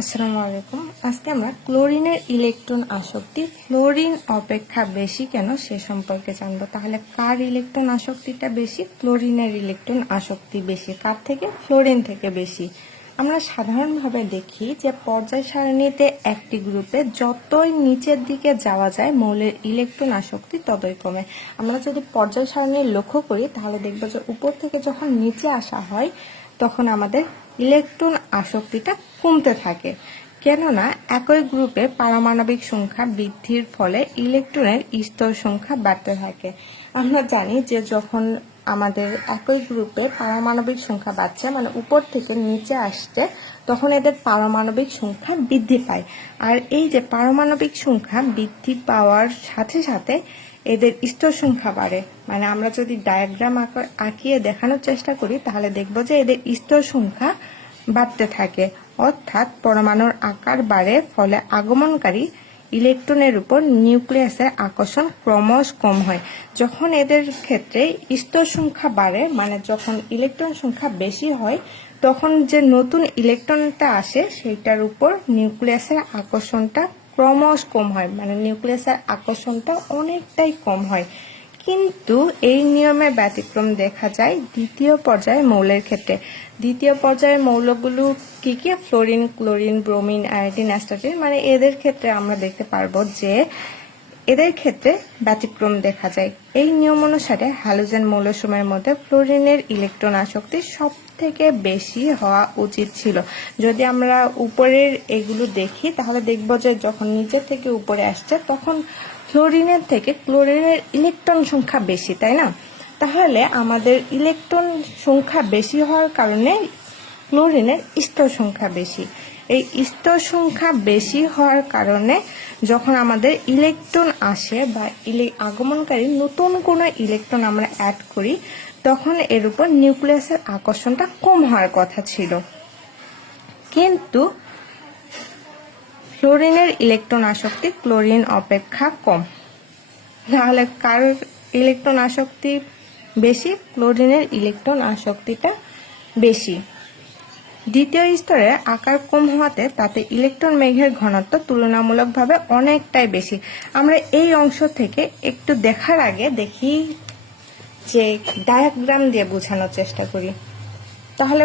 আসসালামু আলাইকুম। আজকে আমরা ক্লোরিনের ইলেকট্রন আসক্তি ফ্লোরিন অপেক্ষা বেশি কেন সে সম্পর্কে জানবো। তাহলে কার ইলেকট্রন আসক্তিটা বেশি? ক্লোরিনের ইলেকট্রন আসক্তি বেশি। কার থেকে? ফ্লোরিন থেকে বেশি। আমরা সাধারণভাবে দেখি যে পর্যায় সারণীতে একটি গ্রুপে যতই নিচের দিকে যাওয়া যায় মৌলের ইলেকট্রন আসক্তি ততই কমে। আমরা যদি পর্যায় সারণী লক্ষ্য করি তাহলে দেখব যে উপর থেকে যখন নিচে আসা হয় তখন আমাদের ইলেকট্রন আসক্তিটা কমতে থাকে, কেননা একই গ্রুপে পারমাণবিক সংখ্যা বৃদ্ধির ফলে ইলেকট্রনের স্তর সংখ্যা বাড়তে থাকে। আমরা জানি যে যখন আমাদের একই গ্রুপে পারমাণবিক সংখ্যা বাড়ছে, মানে উপর থেকে নিচে আসছে, তখন এদের পারমাণবিক সংখ্যা বৃদ্ধি পায়। আর এই যে পারমাণবিক সংখ্যা বৃদ্ধি পাওয়ার সাথে সাথে এদের স্তর সংখ্যা বাড়ে। মানে আমরা যদি ডায়াগ্রাম আঁকিয়ে দেখানোর চেষ্টা করি তাহলে দেখব যে এদের স্তর সংখ্যা বাড়তে থাকে, অর্থাৎ পরমাণুর আকার বাড়ে, ফলে আগমনকারী ইলেকট্রনের উপর নিউক্লিয়াসের আকর্ষণ ক্রমশ কম হয়। যখন এদের ক্ষেত্রে স্তর সংখ্যা বাড়ে, মানে যখন ইলেকট্রন সংখ্যা বেশি হয়, তখন যে নতুন ইলেকট্রনটা আসে সেইটার উপর নিউক্লিয়াসের আকর্ষণটা ক্রমশ কম হয়, মানে নিউক্লিয়াসের আকর্ষণটা অনেকটাই কম হয়। কিন্তু এই নিয়মের ব্যতিক্রম দেখা যায় দ্বিতীয় পর্যায়ে মৌলের ক্ষেত্রে। দ্বিতীয় পর্যায়ের মৌলগুলো কি কি? Fluorine, chlorine, bromine, iodine, astatine. মানে এদের ক্ষেত্রে আমরা দেখতে পারবো যে এদের ক্ষেত্রে ব্যতিক্রম দেখা যায়। এই নিয়ম অনুসারে হ্যালোজেন মৌলসমূহের মধ্যে ফ্লোরিনের ইলেকট্রন আসক্তি সব থেকে বেশি হওয়া উচিত ছিল। যদি আমরা উপরের এগুলো দেখি তাহলে দেখব যে যখন নিচে থেকে উপরে আসছে তখন ফ্লোরিনের থেকে ক্লোরিনের ইলেকট্রন সংখ্যা বেশি, তাই না? তাহলে আমাদের ইলেকট্রন সংখ্যা বেশি হওয়ার কারণে ক্লোরিনের স্তর সংখ্যা বেশি। এই স্তর সংখ্যা বেশি হওয়ার কারণে যখন আমাদের ইলেকট্রন আসে বা আগমনকারী নতুন কোনো ইলেকট্রন আমরা অ্যাড করি তখন এর উপর নিউক্লিয়াসের আকর্ষণটা কম হওয়ার কথা ছিল, কিন্তু ফ্লোরিনের ইলেকট্রন আসক্তি ক্লোরিন অপেক্ষা কম। তাহলে কার ইলেকট্রন আসক্তি বেশি? ক্লোরিনের ইলেকট্রন আসক্তিটা বেশি। দ্বিতীয় স্তরে আকার কম হওয়াতে তাতে ইলেকট্রন মেঘের ঘনত্ব তুলনামূলকভাবে অনেকটাই বেশি। আমরা এই অংশ থেকে একটু দেখার আগে দেখি যে ডায়াগ্রাম দিয়ে বোঝানোর চেষ্টা করি। তাহলে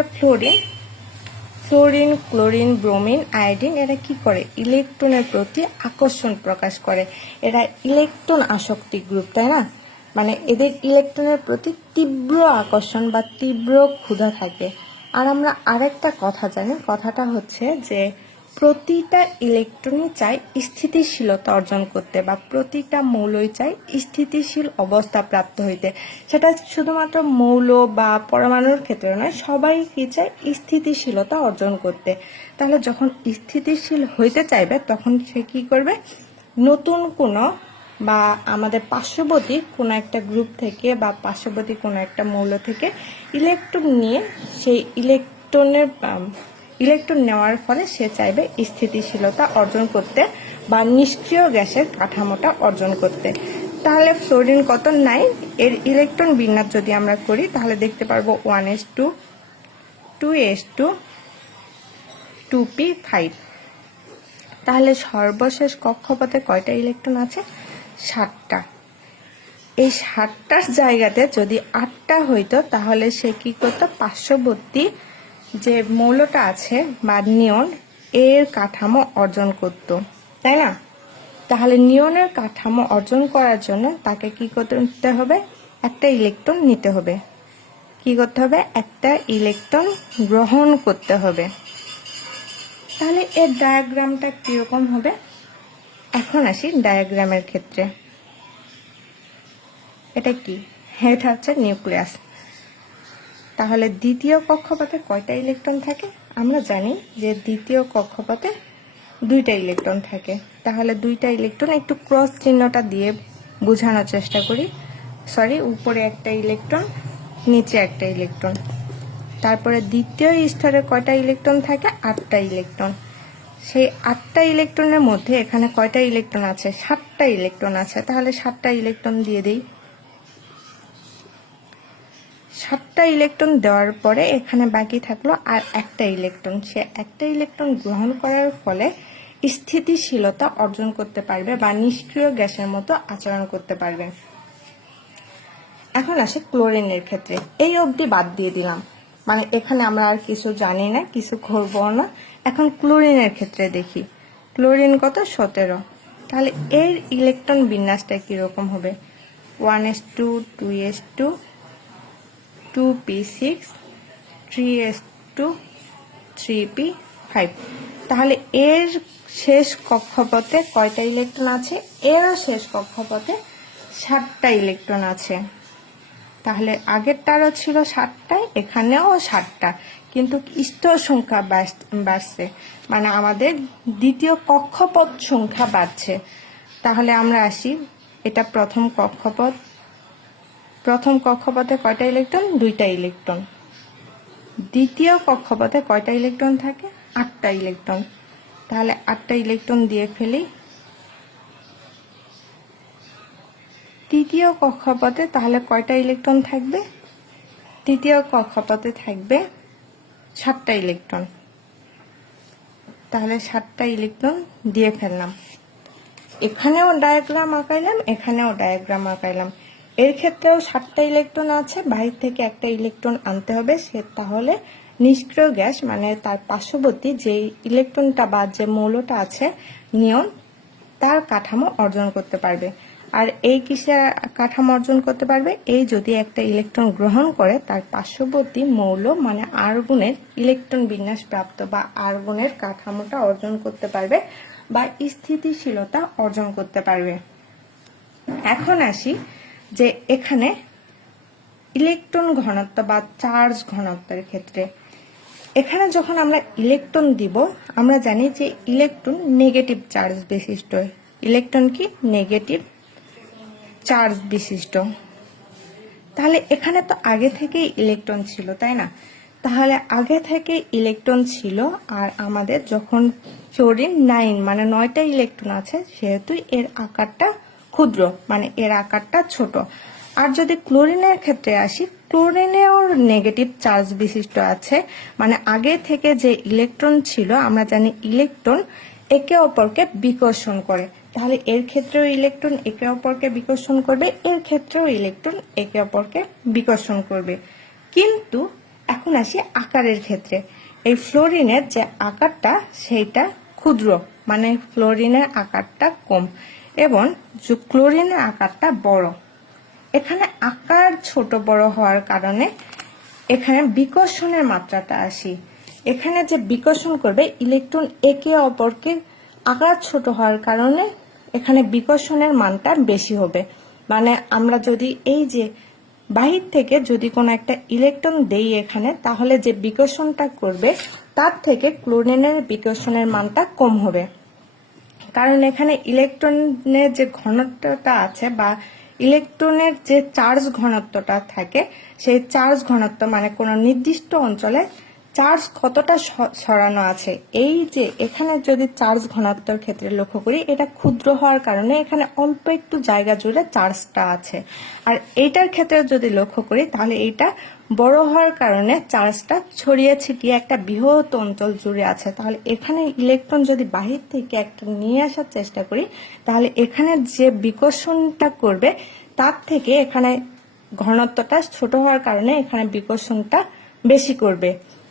ফ্লোরিন, ক্লোরিন, ব্রোমিন, আয়োডিন এরা কি করে? ইলেকট্রনের প্রতি আকর্ষণ প্রকাশ করে। এরা ইলেকট্রন আসক্তি গ্রুপ, তাই না? মানে এদের ইলেকট্রনের প্রতি তীব্র আকর্ষণ বা তীব্র ক্ষুধা থাকে। আর আমরা আরেকটা কথা জানি, কথাটা হচ্ছে যে প্রতিটা ইলেকট্রনই চাই স্থিতিশীলতা অর্জন করতে, বা প্রতিটা মৌলই চাই স্থিতিশীল অবস্থা প্রাপ্ত হইতে। সেটা শুধুমাত্র মৌল বা পরমাণুর ক্ষেত্রে নয়, সবাই কি চায়? স্থিতিশীলতা অর্জন করতে। তাহলে যখন স্থিতিশীল হইতে চাইবে তখন সে কি করবে? নতুন কোনো বা আমাদের পার্শ্ববর্তী কোনো একটা গ্রুপ থেকে বা পার্শ্ববর্তী কোনো একটা মৌল থেকে ইলেকট্রন নিয়ে সেই ইলেকট্রন নেওয়ার ফলে সে চাইবে স্থিতিশীলতা অর্জন করতে বা নিষ্ক্রিয় গ্যাসের কাঠামোটা অর্জন করতে। তাহলে ফ্লোরিন কত? 9। এর ইলেকট্রন বিন্যাস যদি আমরা করি তাহলে দেখতে পারবো 1s2, 2s2, 2p5। তাহলে সর্বশেষ কক্ষপথে কয়টা ইলেকট্রন আছে? 7টা। এই 7টার জায়গাতে যদি 8টা হইতো তাহলে সে কি করতো? পার্শ্ববর্তী যে মৌলটা আছে বা নিয়ন এর কাঠামো অর্জন করত, তাই না? তাহলে নিয়নের কাঠামো অর্জন করার জন্য তাকে কি করতে হবে? একটা ইলেকট্রন নিতে হবে। কি করতে হবে? একটা ইলেকট্রন গ্রহণ করতে হবে। তাহলে এর ডায়াগ্রামটা কিরকম হবে? এখন আসি ডায়াগ্রামের ক্ষেত্রে। এটা কি? এটা হচ্ছে নিউক্লিয়াস। তাহলে দ্বিতীয় কক্ষপথে কয়টা ইলেকট্রন থাকে? আমরা জানি যে দ্বিতীয় কক্ষপথে 2টা ইলেকট্রন থাকে। তাহলে 2টা ইলেকট্রন একটু ক্রস চিহ্নটা দিয়ে বোঝানোর চেষ্টা করি। উপরে একটা ইলেকট্রন, নিচে একটা ইলেকট্রন। তারপরে দ্বিতীয় স্তরে কয়টা ইলেকট্রন থাকে? 8টা ইলেকট্রন। সেই 8টা ইলেকট্রনের মধ্যে এখানে কয়টা ইলেকট্রন আছে? 7টা ইলেকট্রন আছে। তাহলে 7টা ইলেকট্রন দিয়ে দেই। 7টা ইলেকট্রন দেওয়ার পরে এখানে বাকি থাকলো আর একটা ইলেকট্রন। সে একটা ইলেকট্রন গ্রহণ করার ফলে স্থিতিশীলতা অর্জন করতে পারবে বা নিষ্ক্রিয় গ্যাসের মতো আচরণ করতে পারবে। এখন আসে ক্লোরিনের ক্ষেত্রে। এই অবধি বাদ দিয়ে দিলাম, মানে এখানে আমরা আর কিছু জানি না, কিছু করবো না। এখন ক্লোরিনের ক্ষেত্রে দেখি। ক্লোরিন কত? 17। তাহলে এর ইলেকট্রন বিন্যাসটা কিরকম হবে? 1s2 2s2 2p6 3s2 3p5। তাহলে এর শেষ কক্ষপথে কয়টা ইলেকট্রন আছে? এরও শেষ কক্ষপথে 7টা ইলেকট্রন আছে। তাহলে আগেরটারও ছিল 7টায়, এখানেও 7টা, কিন্তু স্তর সংখ্যা বাড়ছে, মানে আমাদের দ্বিতীয় কক্ষপথ সংখ্যা বাড়ছে। তাহলে আমরা আসি, এটা প্রথম কক্ষপথ। প্রথম কক্ষপথে কয়টা ইলেকট্রন? 2টা ইলেকট্রন। দ্বিতীয় কক্ষপথে কয়টা ইলেকট্রন থাকে? 8টা ইলেকট্রন। তাহলে 8টা ইলেকট্রন দিয়ে ফেলি। তৃতীয় কক্ষপথে তাহলে কয়টা ইলেকট্রন থাকবে? তৃতীয় কক্ষপথে থাকবে 7টা ইলেকট্রন। তাহলে 7টা ইলেকট্রন দিয়ে ফেললাম। এখানেও ডায়াগ্রাম আঁকাইলাম, এখানেও ডায়াগ্রাম আঁকাইলাম। এর ক্ষেত্রেও 7টা ইলেকট্রন আছে, বাহির থেকে একটা ইলেকট্রন আনতে হবে। সে তাহলে নিষ্ক্রিয় গ্যাস, মানে তার পার্শ্ববর্তী যে ইলেকট্রনটা বা যে মৌলটা আছে নিয়ন, তার কাঠামো অর্জন করতে পারবে। আর এই কিসে কাঠামো অর্জন করতে পারবে? এই যদি একটা ইলেকট্রন গ্রহণ করে তার পার্শ্ববর্তী মৌল মানে আর্গনের ইলেকট্রন বিন্যাস প্রাপ্ত বা আর্গনের কাঠামোটা অর্জন করতে পারবে বা স্থিতিশীলতা অর্জন করতে পারবে। এখন আসি যে এখানে ইলেকট্রন ঘনত্ব বা চার্জ ঘনত্বের ক্ষেত্রে। এখানে যখন আমরা ইলেকট্রন দিব, আমরা জানি যে ইলেকট্রন নেগেটিভ চার্জ বিশিষ্ট। ইলেকট্রন কি? নেগেটিভ চার্জ বিশিষ্ট। তাহলে এখানে তো আগে থেকেই ইলেকট্রন ছিল, তাই না? তাহলে আগে থেকে ইলেকট্রন ছিল, আর আমাদের যখন ফ্লোরিন 9 মানে 9টা ইলেকট্রন আছে, সেহেতু এর আকারটা ক্ষুদ্র, মানে এর আকারটা ছোট। আর যদি ক্লোরিনের ক্ষেত্রে আসি, ক্লোরিনেও নেগেটিভ চার্জ বিশিষ্ট আছে, মানে আগে থেকে যে ইলেকট্রন ছিল, আমরা জানি ইলেকট্রন একে অপরকে বিকর্ষণ করে। তাহলে এর ক্ষেত্রেও ইলেকট্রন একে অপরকে বিকর্ষণ করবে, এর ক্ষেত্রেও ইলেকট্রন একে অপরকে বিকর্ষণ করবে। কিন্তু এখন আসি আকারের ক্ষেত্রে। এই ফ্লোরিনের যে আকারটা সেইটা ক্ষুদ্র, মানে ফ্লোরিনের আকারটা কম, এবং ক্লোরিনের আকারটা বড়। এখানে আকার ছোট বড় হওয়ার কারণে এখানে বিকর্ষণের মাত্রাটা আসি। এখানে যে বিকর্ষণ করবে ইলেকট্রন একে অপরকে, আকার ছোট হওয়ার কারণে এখানে বিকর্ষণের মানটা বেশি হবে। মানে আমরা যদি এই যে বাহির থেকে যদি কোনো একটা ইলেকট্রন দেই এখানে, তাহলে যে বিকর্ষণটা করবে তার থেকে ক্লোরিনের বিকর্ষণের মানটা কম হবে। কারণ এখানে ইলেকট্রনের যে ঘনত্বটা আছে বা ইলেকট্রনের যে চার্জ ঘনত্বটা থাকে, সেই চার্জ ঘনত্ব মানে কোনো নির্দিষ্ট অঞ্চলে চার্জ কতটা ছড়ানো আছে, এই যে এখানে যদি চার্জ ঘনত্বের ক্ষেত্রে লক্ষ্য করি, এটা ক্ষুদ্র হওয়ার কারণে এখানে অল্প একটু জায়গা জুড়ে চার্জটা আছে। আর এইটার ক্ষেত্রে যদি লক্ষ্য করি, তাহলে এইটা বড় হওয়ার কারণে চার্জটা ছড়িয়ে ছিটিয়ে একটা বৃহৎ অঞ্চল জুড়ে আছে। তাহলে এখানে ইলেকট্রন যদি বাহির থেকে একটা নিয়ে আসার চেষ্টা করি, তাহলে এখানে যে বিকর্ষণটা করবে তার থেকে এখানে ঘনত্বটা ছোট হওয়ার কারণে এখানে বিকর্ষণটা বেশি করবে।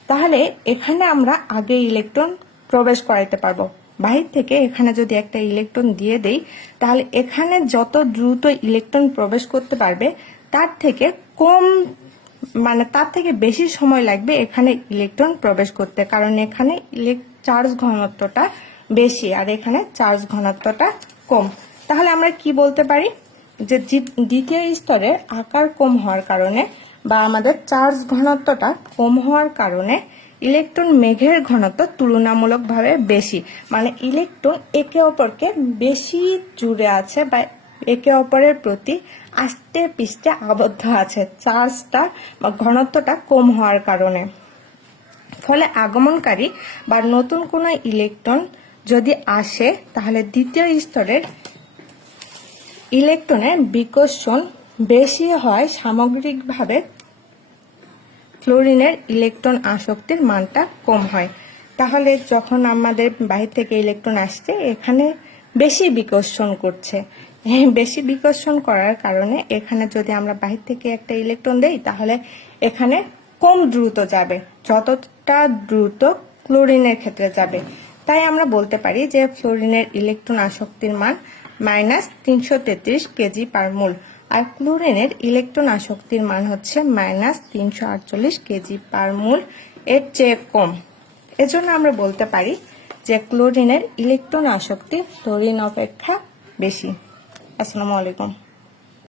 তাহলে এখানে আমরা আগে ইলেকট্রন প্রবেশ করাইতে পারবো। বাহির থেকে এখানে যদি একটা ইলেকট্রন দিয়ে দেই, তাহলে এখানে যত দ্রুত ইলেকট্রন প্রবেশ করতে পারবে তার থেকে কম, মানে তার থেকে বেশি সময় লাগবে এখানে ইলেকট্রন প্রবেশ করতে, কারণ এখানে চার্জ ঘনত্বটা বেশি আর এখানে চার্জ ঘনত্বটা কম। তাহলে আমরা কি বলতে পারি যে দ্বিতীয় স্তরের আকার কম হওয়ার কারণে বা আমাদের চার্জ ঘনত্বটা কম হওয়ার কারণে ইলেকট্রন মেঘের ঘনত্ব তুলনামূলকভাবে বেশি, মানে ইলেকট্রন একে অপরকে বেশি জুড়ে আছে বা একে অপরের প্রতি আষ্টে পিষ্টে আবদ্ধ আছে, চার্জটা বা ঘনত্বটা কম হওয়ার কারণে। ফলে আগমনকারী বা নতুন কোনো ইলেকট্রন যদি আসে, তাহলে দ্বিতীয় স্তরের ইলেকট্রনের বিকর্ষণ বেশি হয় সামগ্রিকভাবে ফ্লোরিনের ইলেকট্রন আসক্তির মানটা কম হয়। তাহলে যখন আমাদের বাহির থেকে ইলেকট্রন আসছে এখানে বেশি বিকর্ষণ করছে, বেশি বিকর্ষণ করার কারণে এখানে যদি আমরা বাহির থেকে একটা ইলেকট্রন দেই তাহলে এখানে কম দ্রুত যাবে, যতটা দ্রুত ক্লোরিনের ক্ষেত্রে যাবে। তাই আমরা বলতে পারি যে ফ্লোরিনের ইলেকট্রন আসক্তির মান -333 কেজি পার মোল, আর ক্লোরিনের ইলেকট্রন আসক্তির মান হচ্ছে -348 কেজি পার মোল, এর চেয়ে কম। এজন্য আমরা বলতে পারি যে ক্লোরিনের ইলেকট্রন আসক্তি ফ্লোরিন অপেক্ষা বেশি। আসসালামু আলাইকুম।